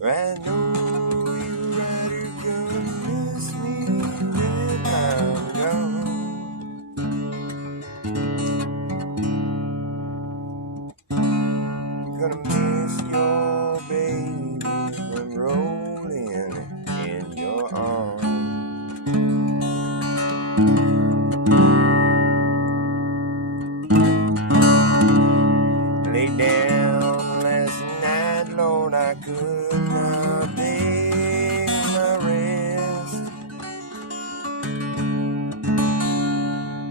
I know you right are gonna miss me when I'm gone. Gonna miss your baby from rolling in your arms. Lay down last night, Lord, I could not take my rest.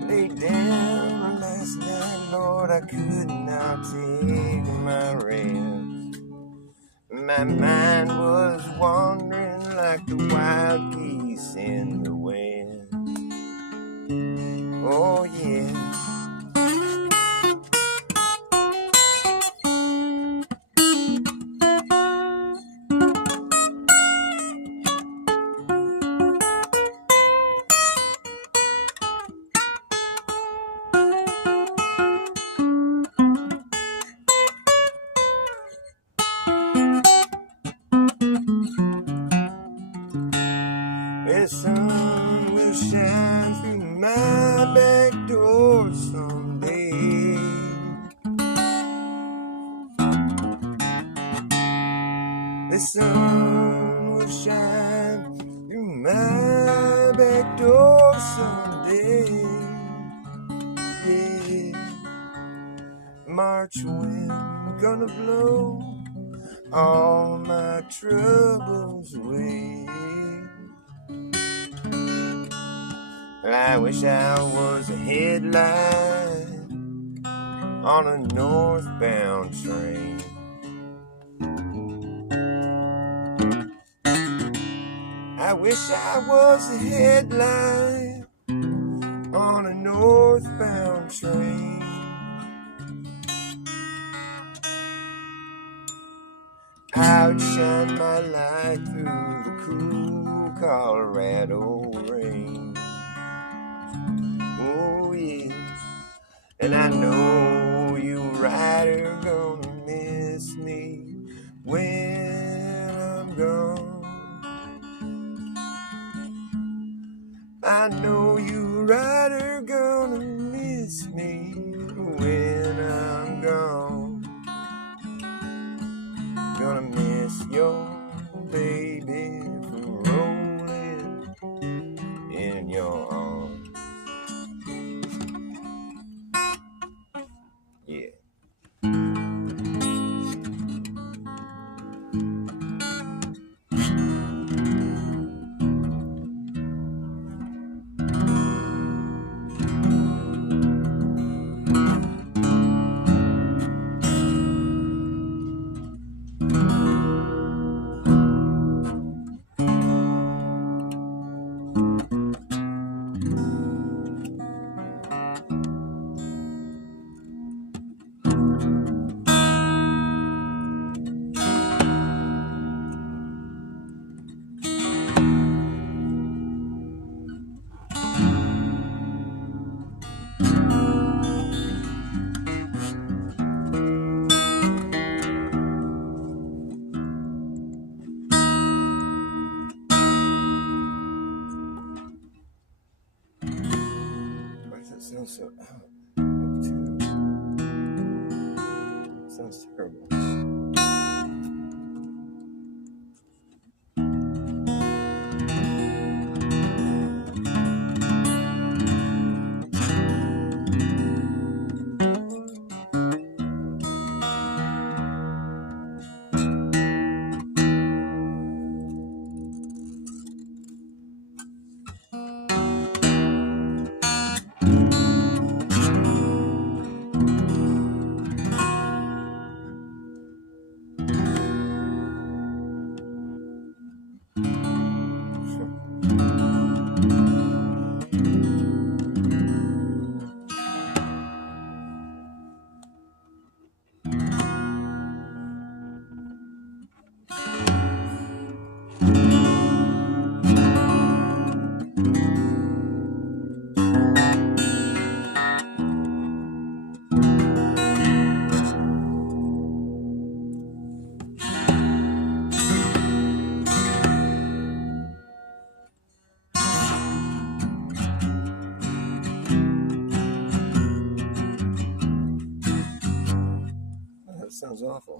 Lay down last night, Lord, I could not take my rest. My mind was wandering like the wild geese in the west. Oh yeah. The sun will shine through my back door someday. The sun will shine through my back door someday. Yeah, March wind gonna blow all my troubles away. I wish I was a headlight on a northbound train. I wish I was a headlight on a northbound train. I would shine my light through the cool Colorado rain. Oh yeah, and I know you right are gonna miss me when I'm gone. I know you right are gonna miss me when I'm gone. Gonna miss your baby from rolling in your arms. Yeah. Sounds so sounds terrible. was awful.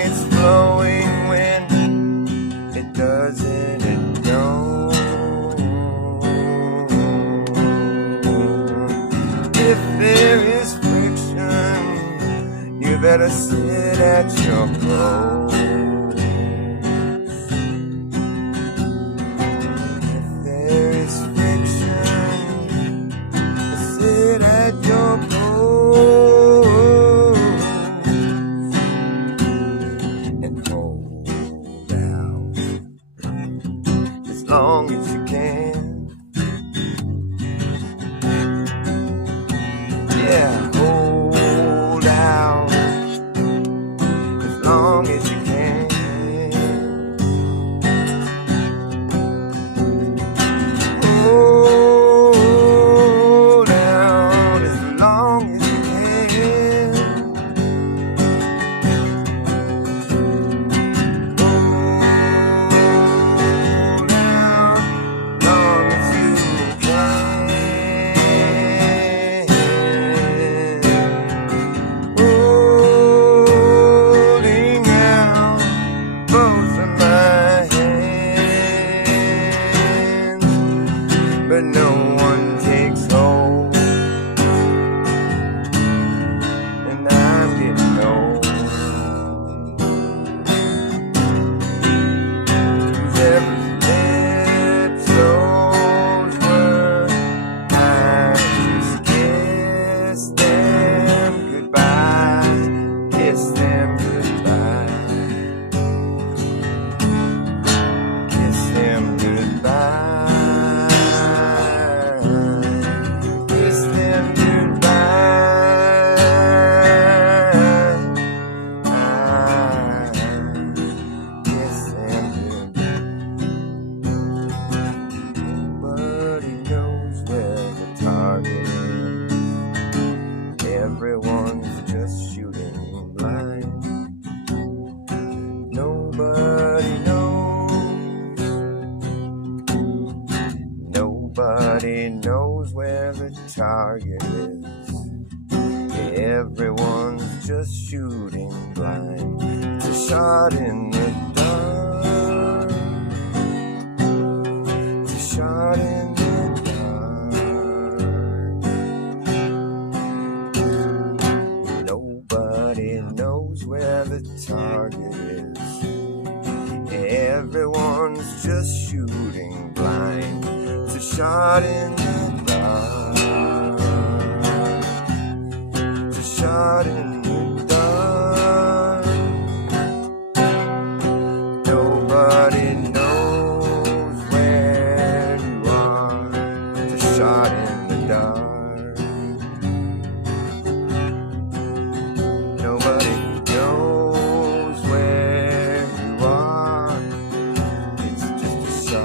It's flowing when it doesn't, it don't. If there is friction, you better sit at your post. If there is friction, sit at your post. As long as you can, yeah, hold out as long as you can. Hold out as long as you can. But no one takes hold, and I'm getting old. Whoever lives those words, I just kiss them goodbye, kiss them goodbye, kiss them goodbye. Everyone's just shooting blind. Nobody knows. Nobody knows where the target is. Everyone's just shooting blind. It's a shot in the dark. It's a shot in the knows where the target is. Everyone's just shooting blind. It's a shot in the dark. It's a shot in the dark.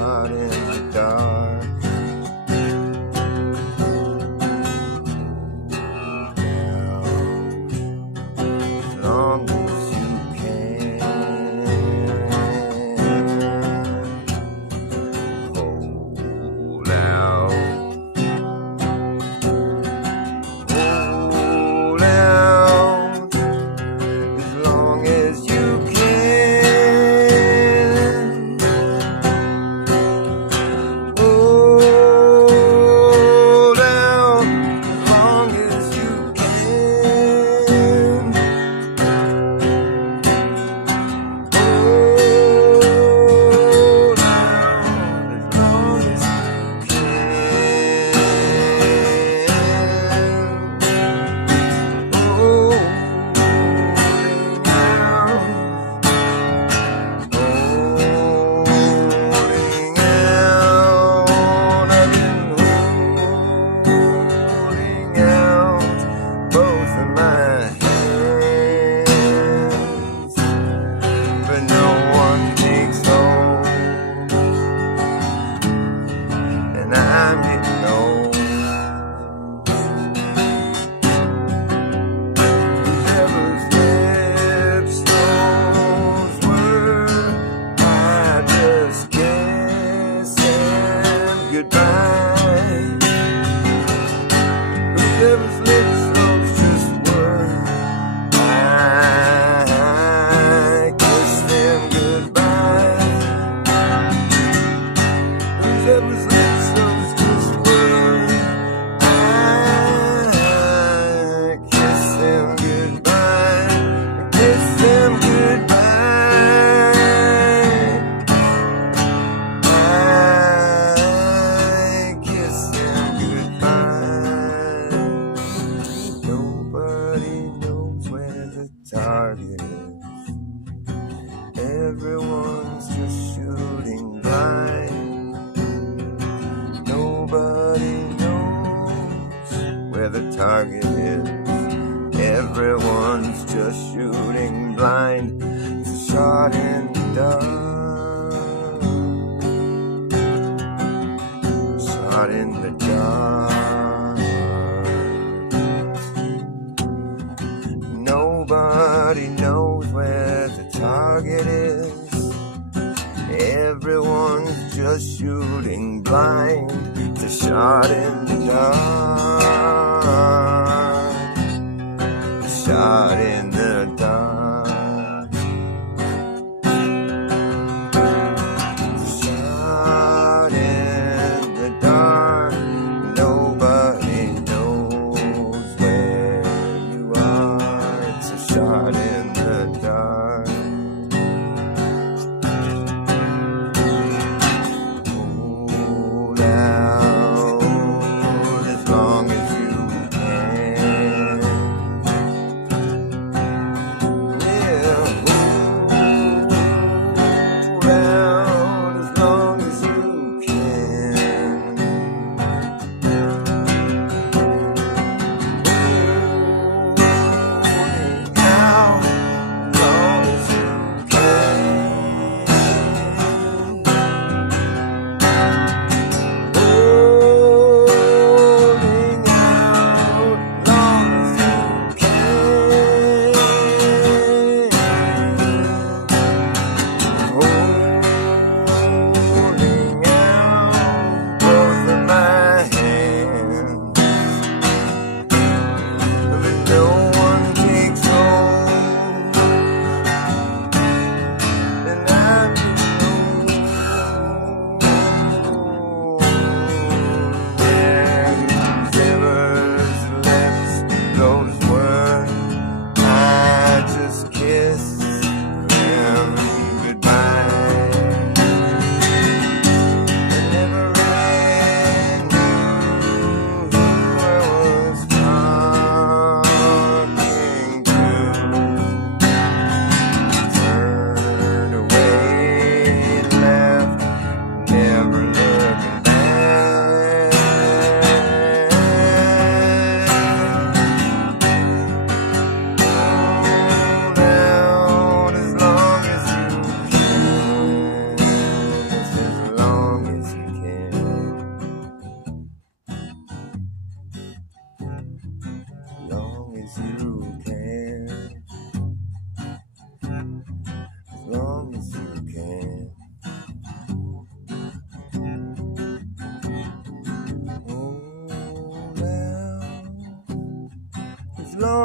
shot in the dark. As long as you can, hold out. Hold out as long as you can. Hold out as long as you can. Hold out as long as you Whoever's lips those just were, I kiss them goodbye. Whoever's lips those just were, I kiss them goodbye. Kiss them goodbye. I kiss them goodbye. Nobody knows where the target is. Everyone's just shooting blind. Nobody knows where the target is. Everyone's just shooting blind. It's a shot in the dark. Shot in the dark. Nobody knows where the target is. Everyone's just shooting blind. It's a shot in the dark. Shot in the dark. Shot in the dark. Nobody knows where you are. It's a shot in the dark. Hold out as long as you can.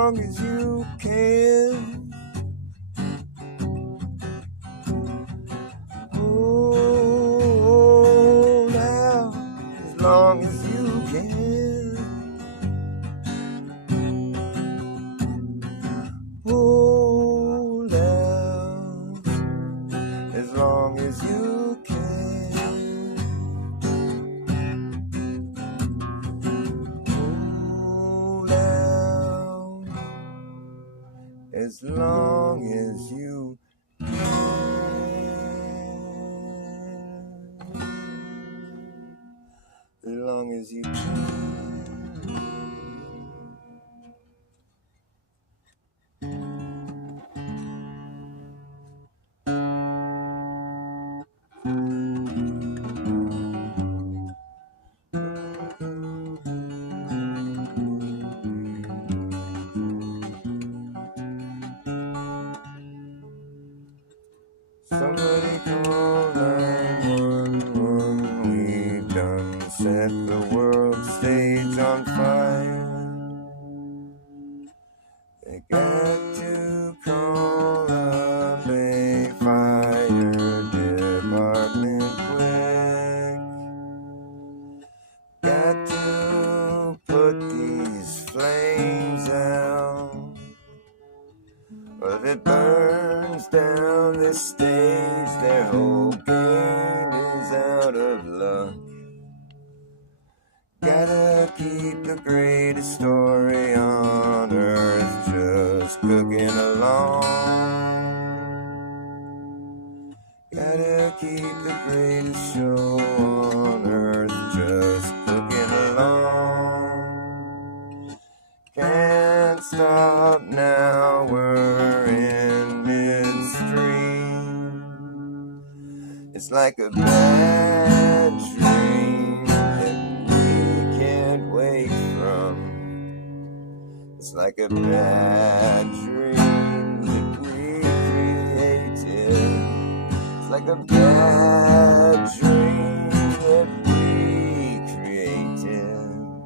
long as you can. Hold out as long as you can. Hold out as long as you can. Hold out as long as you as long as you can. Somebody call 911. We've done set the world stage on fire. They got to call up a fire department quick. Got to put these flames out. Well, if it burns down this stage, their whole game is out of luck. Gotta keep the greatest story on earth just cooking along. Gotta keep the greatest show on earth just cooking along. Can't stop now, we're in midstream. It's like a bad dream that we can't wake from. It's like a bad dream that we created. It's like a bad dream that we created.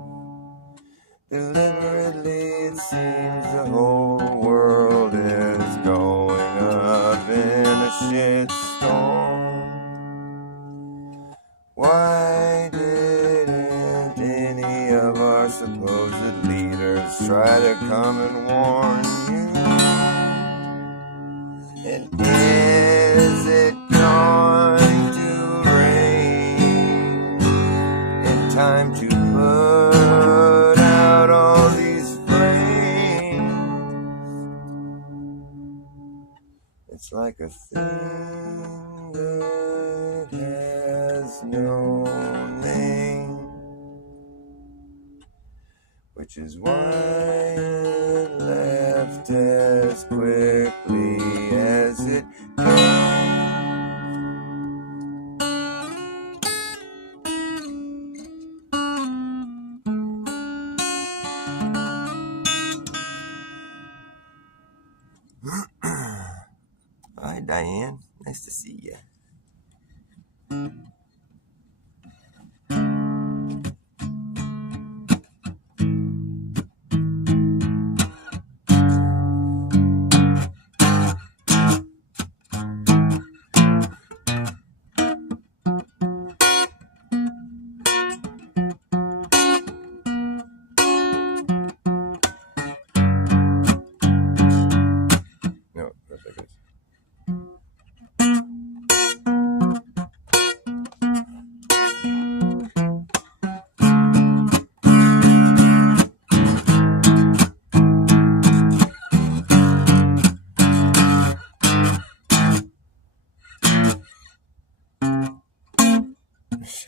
Deliberately, it seems the whole world is going up in a shitstorm. Why didn't any of our supposed leaders try to come and warn you? And is it going to rain in time to put out all these flames? It's like a thing that has no name, which is why it left as quickly as it came. Hi, Diane. Nice to see you. No, that's like this.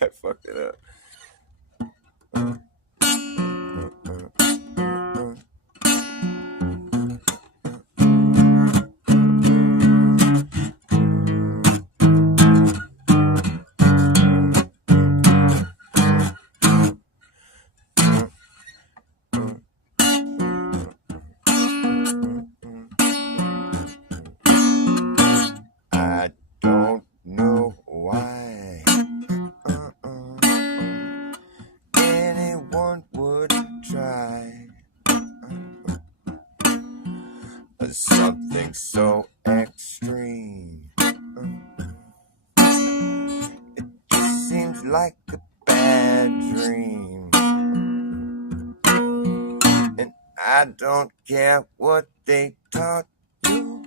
I fucked it up. I don't know why. like a bad dream. And I don't care what they taught you.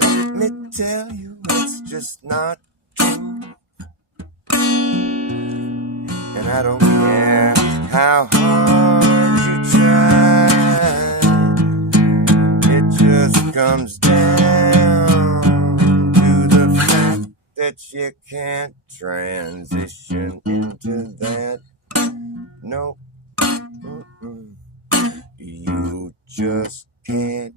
Let me tell you, it's just not true. And I don't care how hard you try. It just comes down to the fact that you can't transition into that. No, you just can't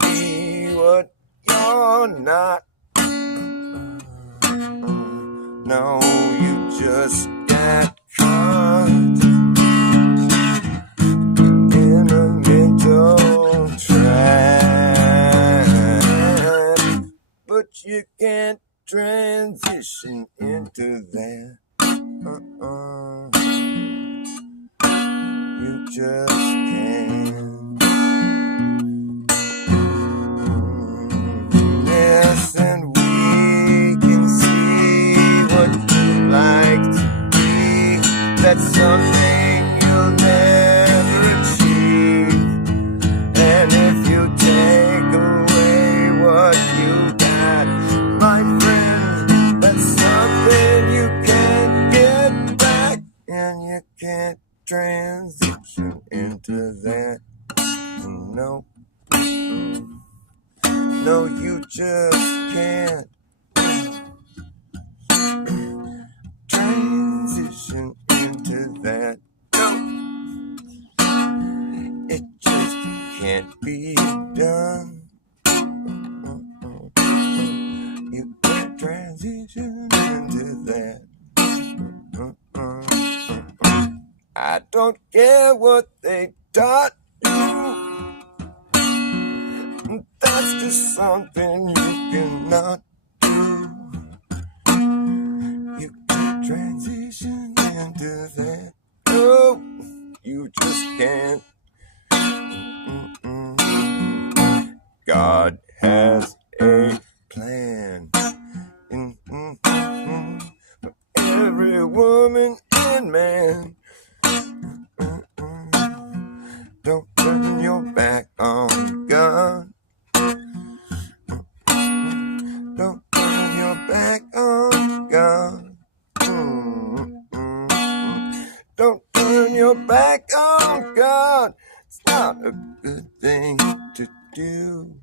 be what you're not. No, you just got caught in a mental trap, but you can't transition into that. You just can't. Yes, and we can see what you like to be. That's something you'll never achieve. And if you take away what you got, my friend, that's something you can't get back. And you can't transition into that. No. No, you just can't transition into that. No, it just can't be done. You can't transition into that. I don't care what they taught you. That's just something you cannot do. You can't transition into that. No, you just can't. God has a plan for every woman and man. Don't turn your back on God. Don't turn your back on God. Don't turn your back on God. It's not a good thing to do.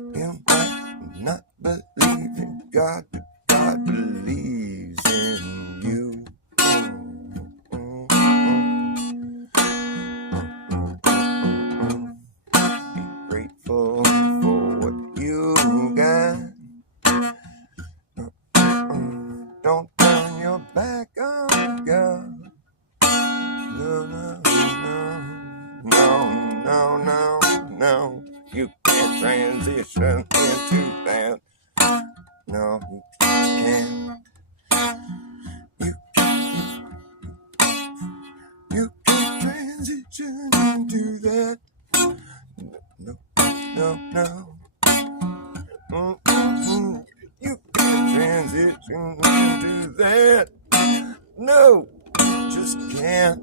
You might not believe in God, but God believes in you. Be grateful for what you got. Don't turn your back on God. No, no, no, no, no, no. You can't transition into that. No, you can't. You can't transition into that. No, no, no. You can't transition into that. No, you just can't.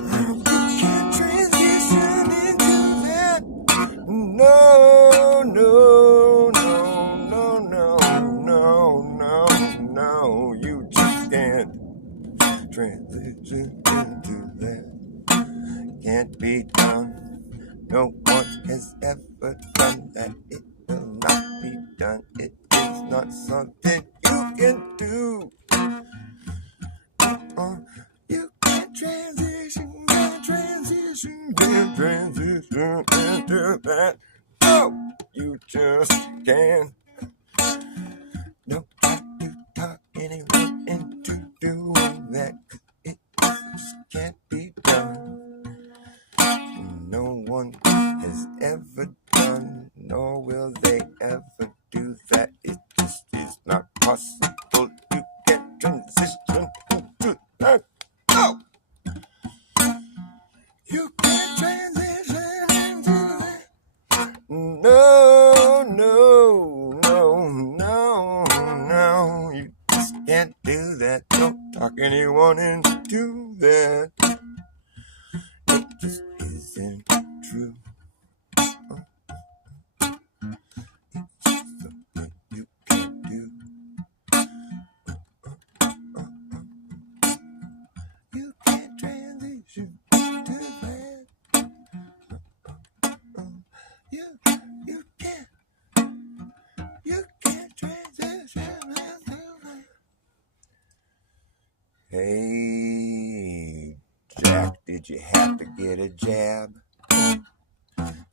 You can't transition into that. No, no, no, no, no, no, no, no. You just can't transition into that. Can't be done. No one has ever done that. It will not be done. It is not something you can do. You can't transition into that. No, you just can't. No, you talk anyone into doing that. It just can't be done. No one has ever done, nor will they ever do that. It just is not possible. You can't transition into that. No! You can't transition into that.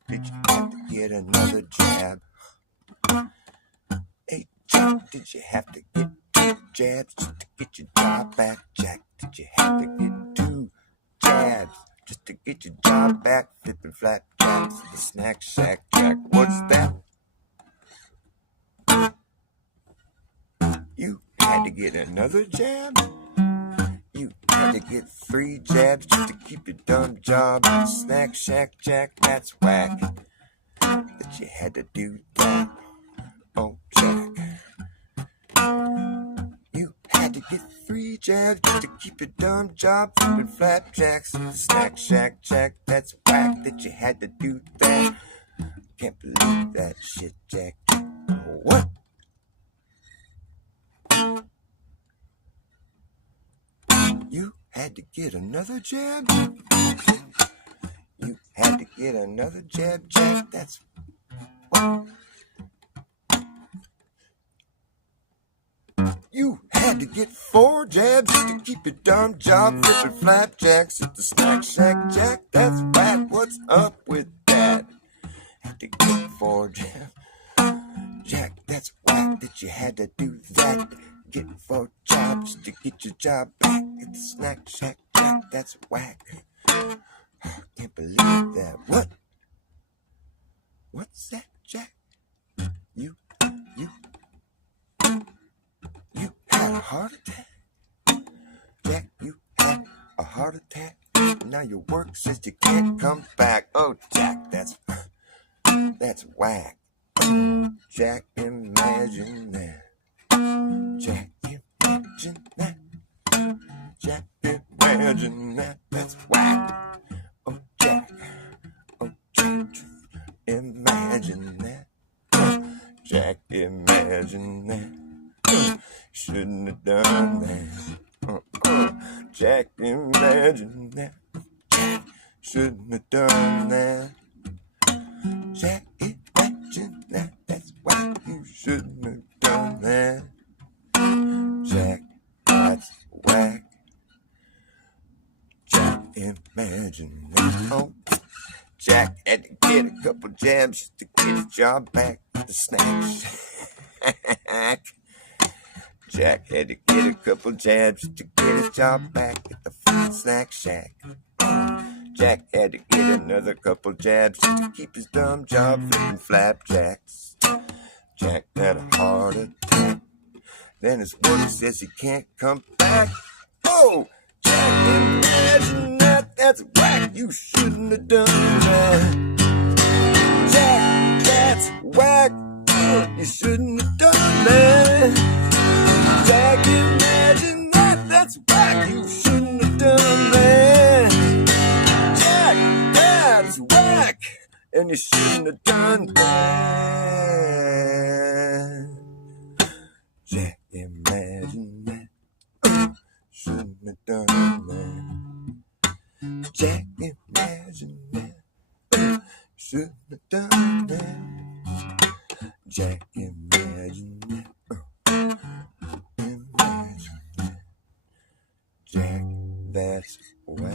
did you have to get another jab? Hey, Jack, did you have to get 2 jabs just to get your job back? Jack, did you have to get 2 jabs just to get your job back? Flipping flapjacks at the snack shack. Jack, what's that? You had to get another jab? You had to get 3 jabs just to keep your dumb job at the snack shack. Jack, that's whack that you had to do that. Oh, Jack, you had to get 3 jabs just to keep your dumb job flipping flapjacks at the snack shack. Jack, that's whack that you had to do that. Can't believe that shit, Jack. What? You had to get another jab? You had to get another jab, Jack, that's what? You had to get 4 jabs just to keep your dumb job flipping flapjacks at the snack shack. Jack, that's whack, what's up with that? Had to get 4 jabs. Jack, that's whack that you had to do that. Get 4 jobs to get your job back at the snack shack. Jack, that's whack. Can't believe that. What? What's that, Jack? You had a heart attack? Jack, you had a heart attack? Now your work says you can't come back. Oh, Jack, that's whack. Jack, imagine that. Jack, imagine that. Jack, imagine that. That's whack. Oh, Jack. Oh, Jack, imagine that. Jack, imagine that. Shouldn't have done that. Jack, imagine that. Jack, shouldn't have done that. Jack, imagine that. That's why you shouldn't have done that. Jack, that's whack. Jack, imagine that. Oh, Jack had to get a couple jabs just to get his job back at the snack shack. Jack had to get a couple jabs just to get his job back at the snack shack. Jack had to get another couple jabs just to keep his dumb job flipping flapjacks. Jack had a heart attack. Then his work says he can't come back. Oh, Jack, imagine that. That's whack. You shouldn't have done that. Jack, that's whack. You shouldn't have done that. Jack, imagine that. That's whack. You shouldn't have done that. Jack, that's whack. And you shouldn't have done that. Jack, imagine that. Shouldn't have done that. Jack, imagine that. Shouldn't have done that. Jack, imagine that. Imagine that. Jack, that's whack.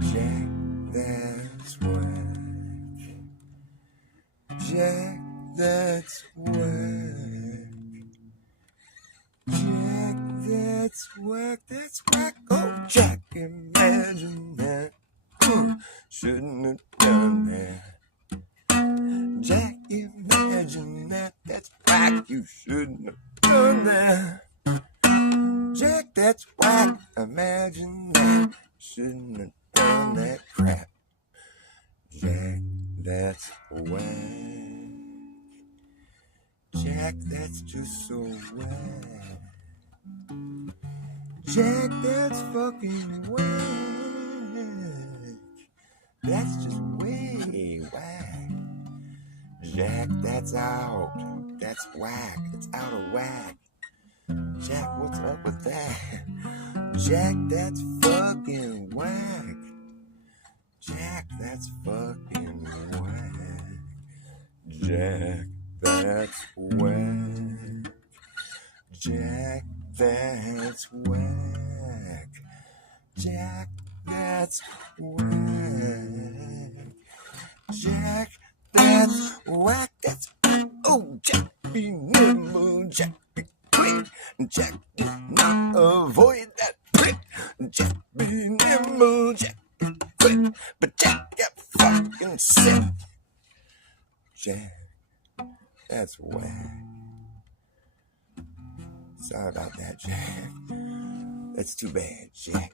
Jack, that's whack. Jack, that's whack. Jack, that's whack. That's whack. Oh, Jack, imagine that. Shouldn't have done that. Jack, imagine that. That's whack. You shouldn't have done that. Jack, that's whack. Imagine that. Shouldn't have done that crap. Jack, that's whack. Jack, that's just so whack. Jack, that's fucking whack. That's just way whack. Jack, that's out. That's whack. It's out of whack. Jack, what's up with that? Jack, that's fucking whack. Jack, that's fucking whack. Jack, that's whack. Jack, that's whack. Jack, that's whack. Jack got fucking sick. Jack, that's whack. Sorry about that, Jack. That's too bad, Jack.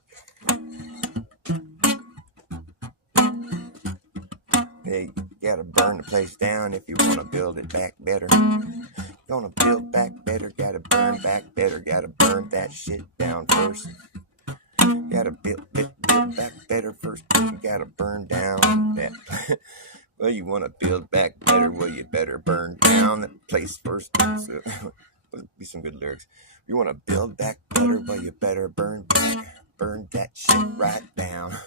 Hey, you gotta burn the place down if you wanna build it back better. Gonna build back better, gotta burn back better, gotta burn that shit down first. Gotta build back better first, you gotta burn down that. Well, you wanna build back better, well, you better burn down that place first. So, be some good lyrics. You wanna build back better, well, you better burn that shit right down.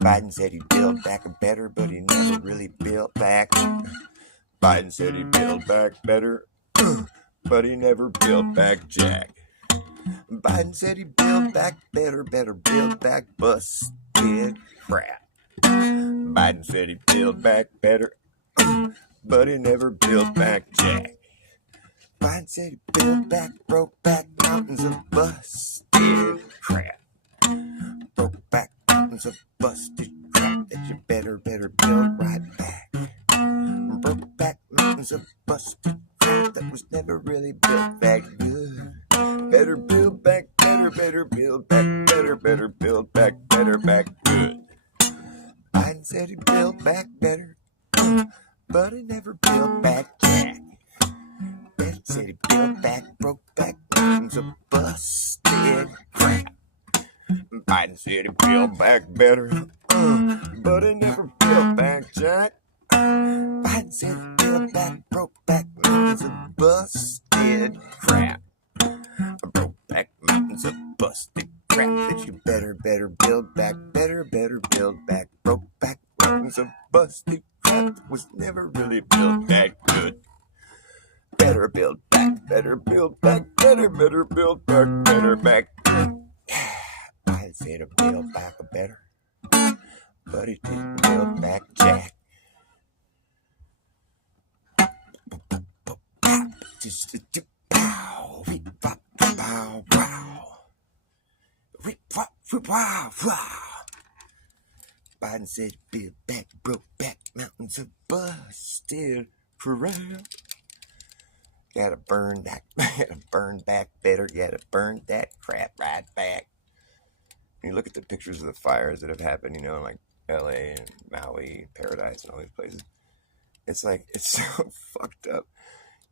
Biden said he'd build back better, but he never really built back. Biden said he'd build back better, but he never built back jack. Biden said he'd build back better build back busted crap. Biden said he'd build back better, but he never built back jack. Biden said he'd build back, broke back mountains of busted crap. Broke back mountains of busted crap that you better build right back. Broke back mountains of busted crap that was never really built back good. Better build back better build back better build back better back good. Biden said he built back better, but he never built back jack. Biden said he built back, broke back mountains of busted crap. Biden said he built back better, but he never built back jack. Biden said he built back, broke back mountains of busted crap. Broke back mountains of busted crap that you better build back better build back. Broke back mountains of busted crap that was never really built that good. Better build back better build back better build back better back good. I said to build back better, but he didn't build back jack. Just a pow, pow, pow, wow, wow. Biden said build back, broke back mountains of busted crap. Gotta burn that, gotta burn back better, gotta burn that crap right back. You look at the pictures of the fires that have happened, you know, in like LA and Maui, Paradise, and all these places. It's like, it's so fucked up.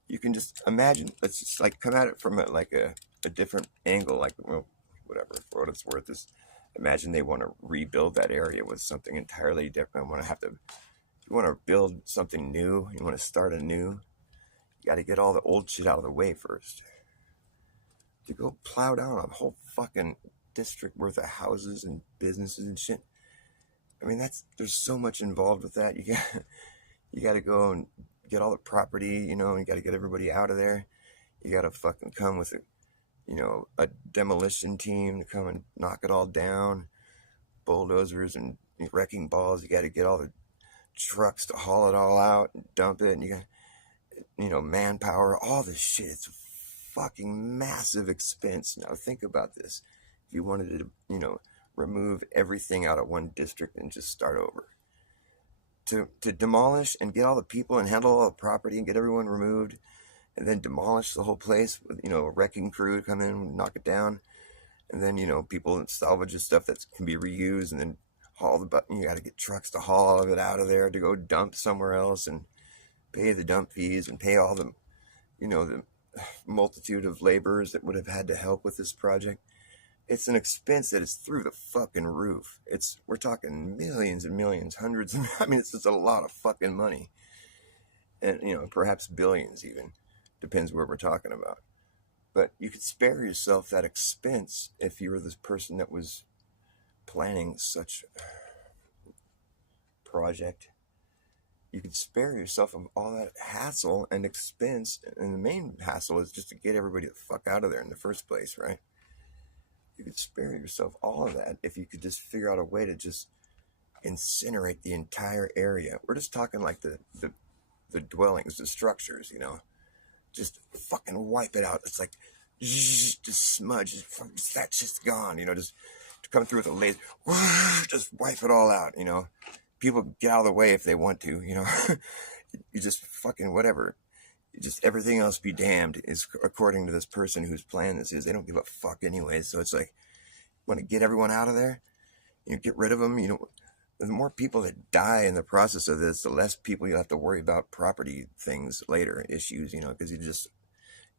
You can just imagine, let's just like come at it from a different angle, like, well, whatever, for what it's worth, is imagine they want to rebuild that area with something entirely different. You want to build something new, you want to start anew, you got to get all the old shit out of the way first. To go plow down a whole fucking district worth of houses and businesses and shit. I mean, there's so much involved with that. You got to go and get all the property, you know, and you got to get everybody out of there. You got to fucking come with a demolition team to come and knock it all down, bulldozers and wrecking balls. You got to get all the trucks to haul it all out and dump it, and you got, manpower, all this shit. It's a fucking massive expense. Now think about this. If you wanted to, remove everything out of one district and just start over. To demolish and get all the people and handle all the property and get everyone removed, and then demolish the whole place with, a wrecking crew to come in and knock it down, and then, people salvage the stuff that can be reused, and then you got to get trucks to haul all of it out of there to go dump somewhere else and pay the dump fees and pay all the, the multitude of laborers that would have had to help with this project. It's an expense that is through the fucking roof. We're talking millions and millions, hundreds. It's just a lot of fucking money. And, perhaps billions even. Depends what we're talking about. But you could spare yourself that expense if you were this person that was planning such a project. You could spare yourself of all that hassle and expense. And the main hassle is just to get everybody the fuck out of there in the first place, right? You could spare yourself all of that if you could just figure out a way to just incinerate the entire area. We're just talking like the dwellings, the structures, just fucking wipe it out. It's like just smudge, that's just gone, just come through with a laser, just wipe it all out, People get out of the way if they want to, You just fucking whatever. Just everything else be damned is according to this person whose plan this is. They don't give a fuck anyway. So it's like, want to get everyone out of there? Get rid of them. The more people that die in the process of this, the less people you'll have to worry about property things later, issues, because if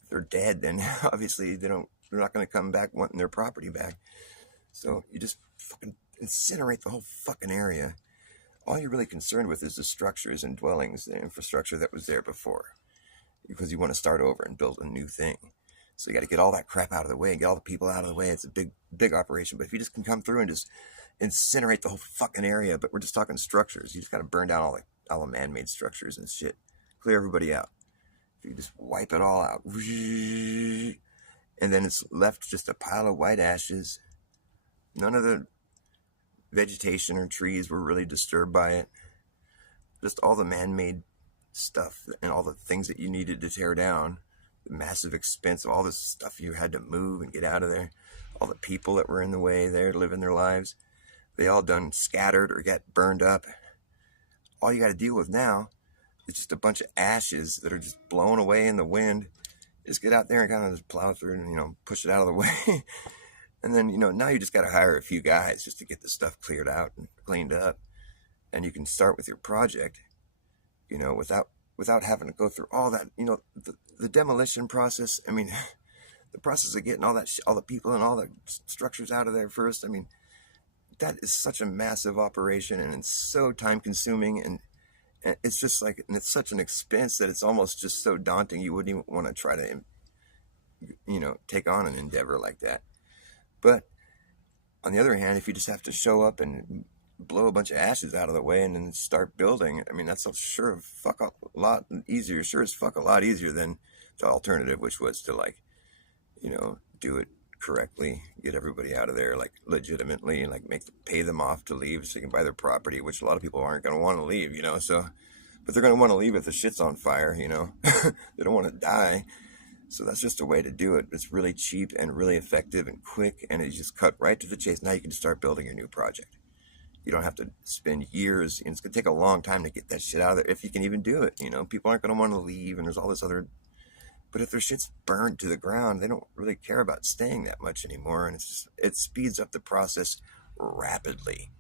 they're dead, then obviously they're not going to come back wanting their property back. So you just fucking incinerate the whole fucking area. All you're really concerned with is the structures and dwellings, the infrastructure that was there before, because you want to start over and build a new thing. So you got to get all that crap out of the way and get all the people out of the way. It's a big, big operation. But if you just can come through and just incinerate the whole fucking area, but we're just talking structures. You just got to burn down all the man-made structures and shit. Clear everybody out. If you just wipe it all out. And then it's left just a pile of white ashes. None of the vegetation or trees were really disturbed by it. Just all the man-made stuff and all the things that you needed to tear down. The massive expense of all this stuff you had to move and get out of there. All the people that were in the way there living their lives. They all done scattered or got burned up. All you got to deal with now is just a bunch of ashes that are just blown away in the wind. Just get out there and kind of just plow through and, push it out of the way. And then, now you just got to hire a few guys just to get the stuff cleared out and cleaned up. And you can start with your project, without having to go through all that, the demolition process. I mean, the process of getting all the people and all the structures out of there first. I mean, that is such a massive operation, and it's so time consuming, and it's just like, and it's such an expense that it's almost just so daunting. You wouldn't even want to try to, take on an endeavor like that. But on the other hand, if you just have to show up and blow a bunch of ashes out of the way and then start building, I mean, that's sure as fuck a lot easier than the alternative, which was to do it correctly, get everybody out of there legitimately, and pay them off to leave so you can buy their property, which a lot of people aren't going to want to leave, but they're going to want to leave if the shit's on fire, they don't want to die. So that's just a way to do it. It's really cheap and really effective and quick, and it just cut right to the chase. Now you can start building your new project. You don't have to spend years, and it's going to take a long time to get that shit out of there, if you can even do it. People aren't going to want to leave, and there's all this other. But if their shit's burned to the ground, they don't really care about staying that much anymore, and it speeds up the process rapidly.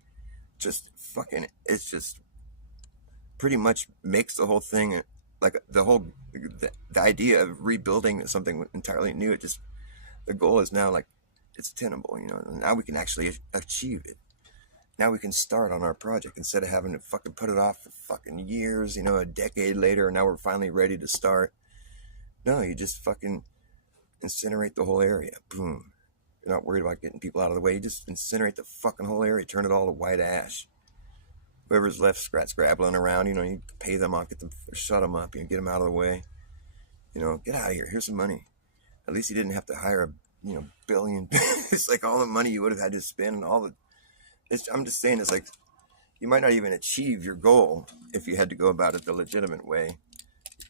It's just pretty much makes the whole thing, the idea of rebuilding something entirely new. The goal is now it's tenable, now we can actually achieve it. Now we can start on our project instead of having to fucking put it off for fucking years, a decade later, and now we're finally ready to start. No, you just fucking incinerate the whole area. Boom. You're not worried about getting people out of the way. You just incinerate the fucking whole area, turn it all to white ash. Whoever's left scrabbling around, you pay them off, shut them up, get them out of the way. Get out of here. Here's some money. At least you didn't have to hire a, billion. It's like all the money you would have had to spend and I'm just saying, it's like, you might not even achieve your goal if you had to go about it the legitimate way,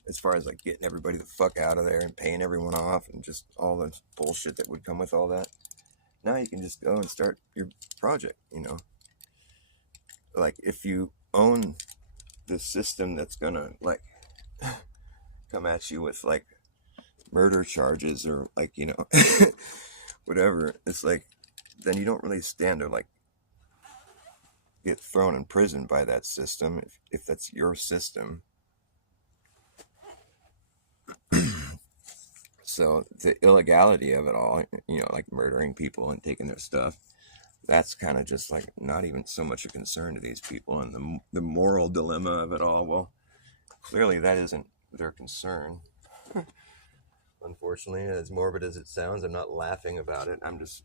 as far as getting everybody the fuck out of there and paying everyone off and just all the bullshit that would come with all that. Now you can just go and start your project, if you own the system that's gonna come at you with murder charges or whatever, it's then you don't really stand to get thrown in prison by that system if that's your system. So the illegality of it all, murdering people and taking their stuff, that's kind of just not even so much a concern to these people. And the moral dilemma of it all, well, clearly that isn't their concern. Unfortunately, as morbid as it sounds, I'm not laughing about it. I'm just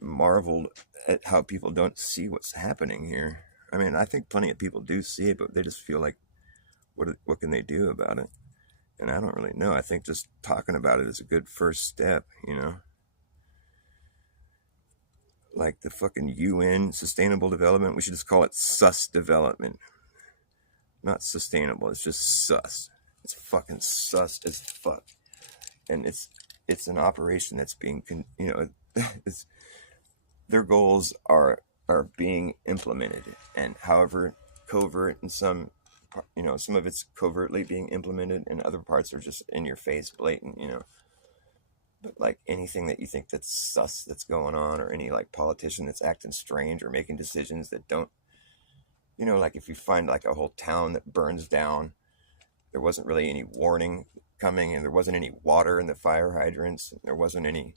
marveled at how people don't see what's happening here. I mean, I think plenty of people do see it, but they just feel what can they do about it? And I don't really know. I think just talking about it is a good first step, The fucking UN Sustainable Development, we should just call it sus development. Not sustainable, it's just sus. It's fucking sus as fuck. And it's an operation that's being, their goals are being implemented, and however covert in some, some of it's covertly being implemented, and other parts are just in your face, blatant, But like anything that you think that's sus that's going on, or any like politician that's acting strange or making decisions that don't, like if you find like a whole town that burns down, there wasn't really any warning coming, and there wasn't any water in the fire hydrants, and there wasn't any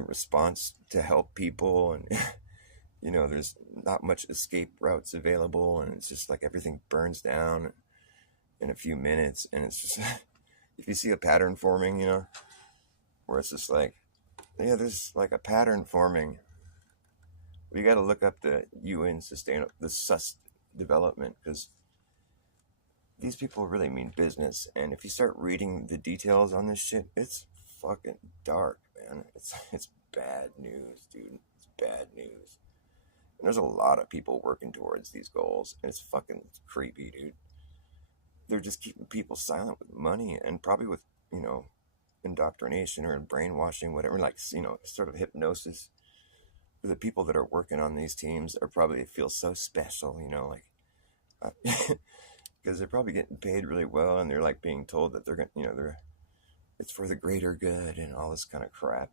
response to help people, and there's not much escape routes available, and it's just like everything burns down in a few minutes, and it's just if you see a pattern forming, where it's just like, yeah, there's like a pattern forming. We got to look up the UN the SUS development, because these people really mean business. And if you start reading the details on this shit, it's fucking dark, man. It's bad news, dude. It's bad news. And there's a lot of people working towards these goals, and it's fucking creepy, dude. They're just keeping people silent with money, and probably with, indoctrination or brainwashing, whatever, like, sort of hypnosis. For the people that are working on these teams are probably feel so special, like, because they're probably getting paid really well, and they're like being told that they're going, it's for the greater good and all this kind of crap,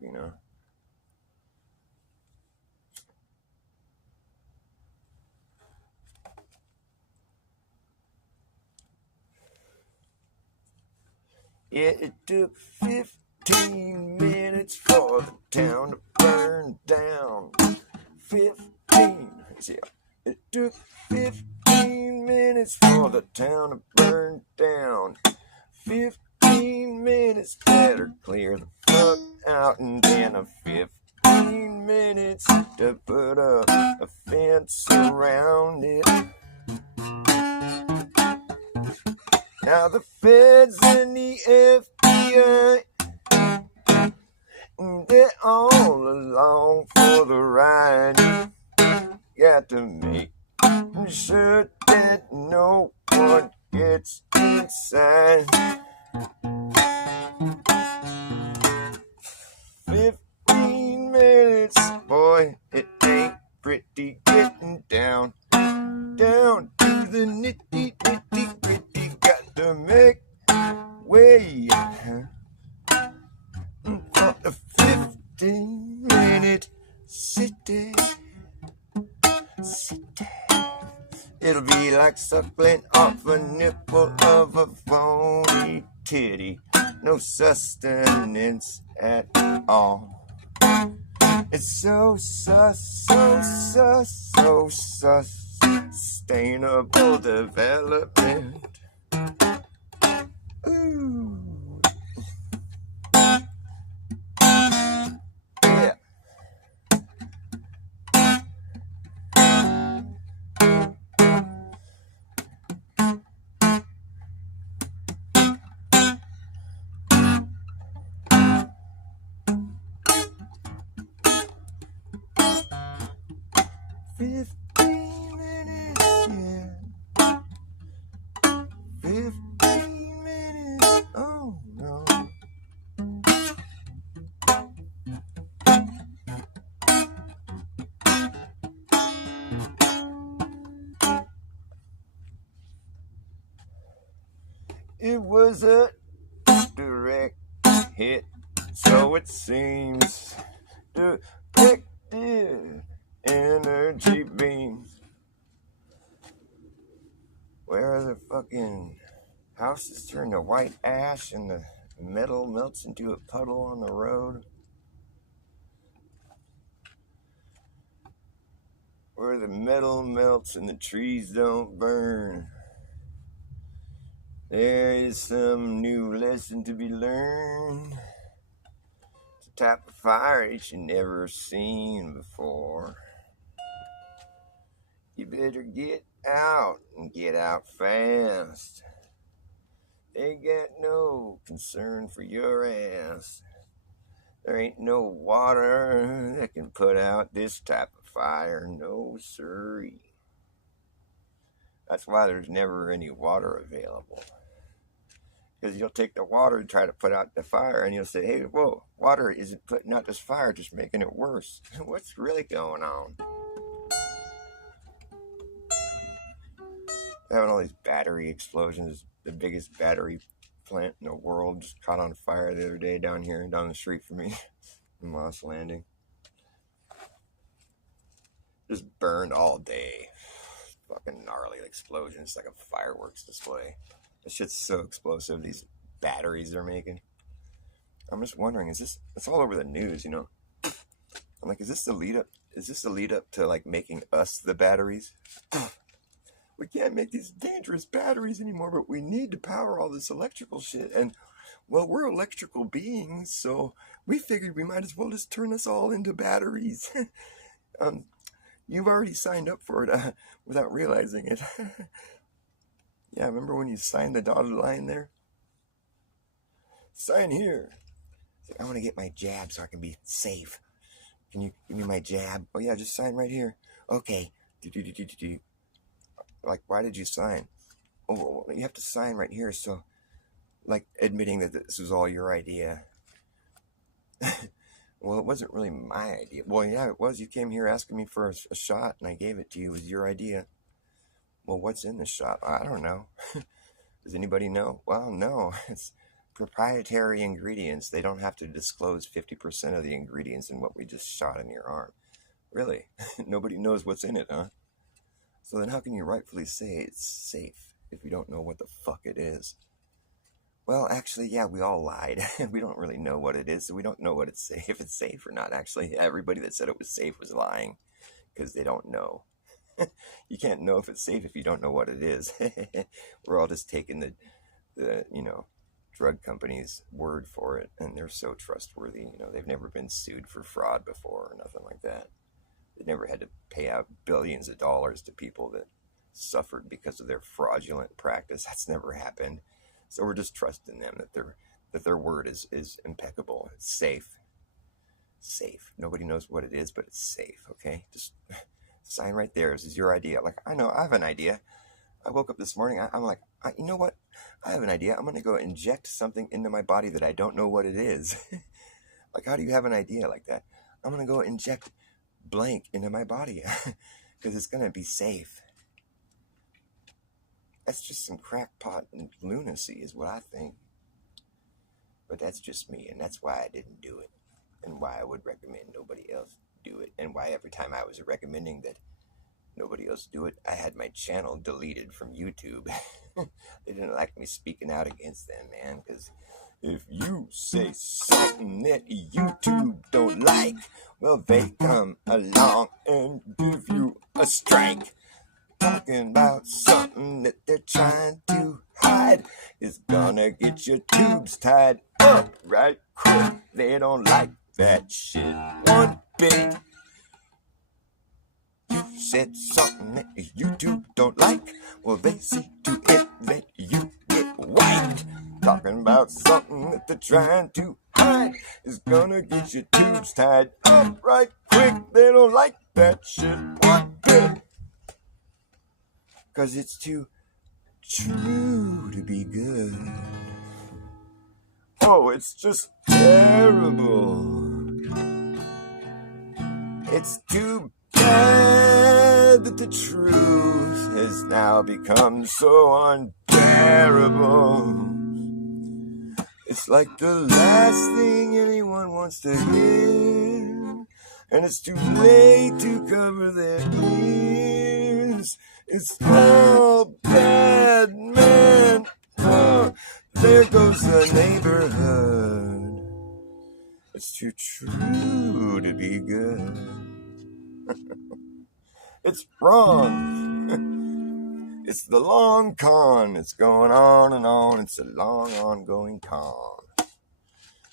It took 15 minutes for the town to burn down. 15. See, it took 15 minutes for the town to burn down. 15 minutes, better clear the fuck out, and then a 15 minutes to put up a fence around it. Now the feds and the FBI, they're all along for the ride. Got to make sure that no one gets inside. 15 minutes, boy, it ain't pretty getting down to the nitty gritty. Got to make way for the 15-minute city. It'll be like suckling off a nipple of a phony titty. No sustenance at all. It's so sustainable development. Ooh. Yeah. It was a direct hit, so it seems. Directed energy beams. Where the fucking houses turn to white ash and the metal melts into a puddle on the road. Where the metal melts and the trees don't burn. There is some new lesson to be learned. It's a type of fire you never seen before. You better get out and get out fast. They got no concern for your ass. There ain't no water that can put out this type of fire, no siree. That's why there's never any water available. Because you'll take the water and try to put out the fire, and you'll say, hey, whoa, water isn't putting out this fire, just making it worse. What's really going on? Having all these battery explosions. The biggest battery plant in the world just caught on fire the other day down the street from me in Moss Landing. Just burned all day. Fucking gnarly explosion. It's like a fireworks display. This shit's so explosive, these batteries they're making. I'm just wondering, it's all over the news, you know? I'm like, is this the lead up to like making us the batteries? We can't make these dangerous batteries anymore, but we need to power all this electrical shit. And, well, we're electrical beings, so we figured we might as well just turn us all into batteries. You've already signed up for it without realizing it. Yeah, remember when you signed the dotted line there? Sign here. I want to get my jab so I can be safe. Can you give me my jab? Oh, yeah, just sign right here. Okay. Like, why did you sign? Oh, you have to sign right here, so, like, admitting that this was all your idea. Well, it wasn't really my idea. Well, yeah, it was. You came here asking me for a shot, and I gave it to you. It was your idea. Well, what's in the shot? I don't know. Does anybody know? Well, no. It's proprietary ingredients. They don't have to disclose 50% of the ingredients in what we just shot in your arm. Really? Nobody knows what's in it, huh? So then how can you rightfully say it's safe if you don't know what the fuck it is? Well, actually, yeah, we all lied. We don't really know what it is, so we don't know what it's safe, if it's safe or not. Actually, everybody that said it was safe was lying because they don't know. You can't know if it's safe if you don't know what it is. We're all just taking the drug company's word for it, and they're so trustworthy. You know, they've never been sued for fraud before or nothing like that. They never had to pay out billions of dollars to people that suffered because of their fraudulent practice. That's never happened. So we're just trusting them that their word is impeccable. It's safe. Safe. Nobody knows what it is, but it's safe, okay? Just sign right there. This is your idea. Like, I know, I have an idea. I woke up this morning, I'm like, you know what? I have an idea. I'm going to go inject something into my body that I don't know what it is. Like, how do you have an idea like that? I'm going to go inject blank into my body because it's going to be safe. That's just some crackpot and lunacy is what I think. But that's just me, and that's why I didn't do it, and why I would recommend nobody else do it, and why every time I was recommending that nobody else do it, I had my channel deleted from YouTube. They didn't like me speaking out against them, man, because if you say something that YouTube don't like, well, they come along and give you a strike. Talking about something that they're trying to hide is gonna get your tubes tied up right quick. They don't like that shit one bit. You said something that YouTube don't like, well, they see to it that you get wiped. Talking about something that they're trying to hide is gonna get your tubes tied up right quick. They don't like that shit one bit. 'Cause it's too true to be good. Oh, it's just terrible. It's too bad that the truth has now become so unbearable. It's like the last thing anyone wants to hear, and it's too late to cover their ears. It's all bad, man. Oh, there goes the neighborhood. It's too true to be good. It's wrong. It's the long con. It's going on and on. It's a long ongoing con.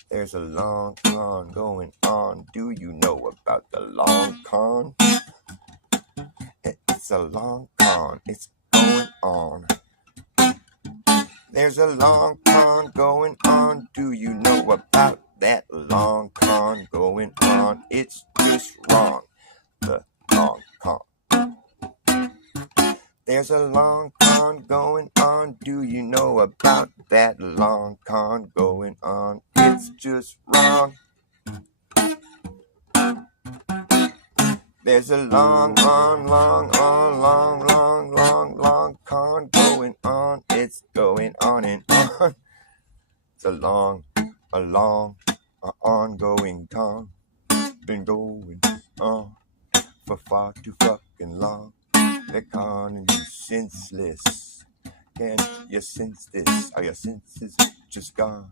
There's a long con going on. Do you know about the long con? It's a long con. It's going on. There's a long con going on. Do you know about that long con going on? It's just wrong. The long con. There's a long con going on. Do you know about that long con going on? It's just wrong. There's a long con going on. It's going on and on. It's a long, ongoing con. Been going on for far too fucking long. The con is senseless. Can you sense this? Are your senses just gone?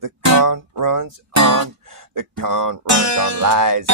The con runs on. The con runs on lies.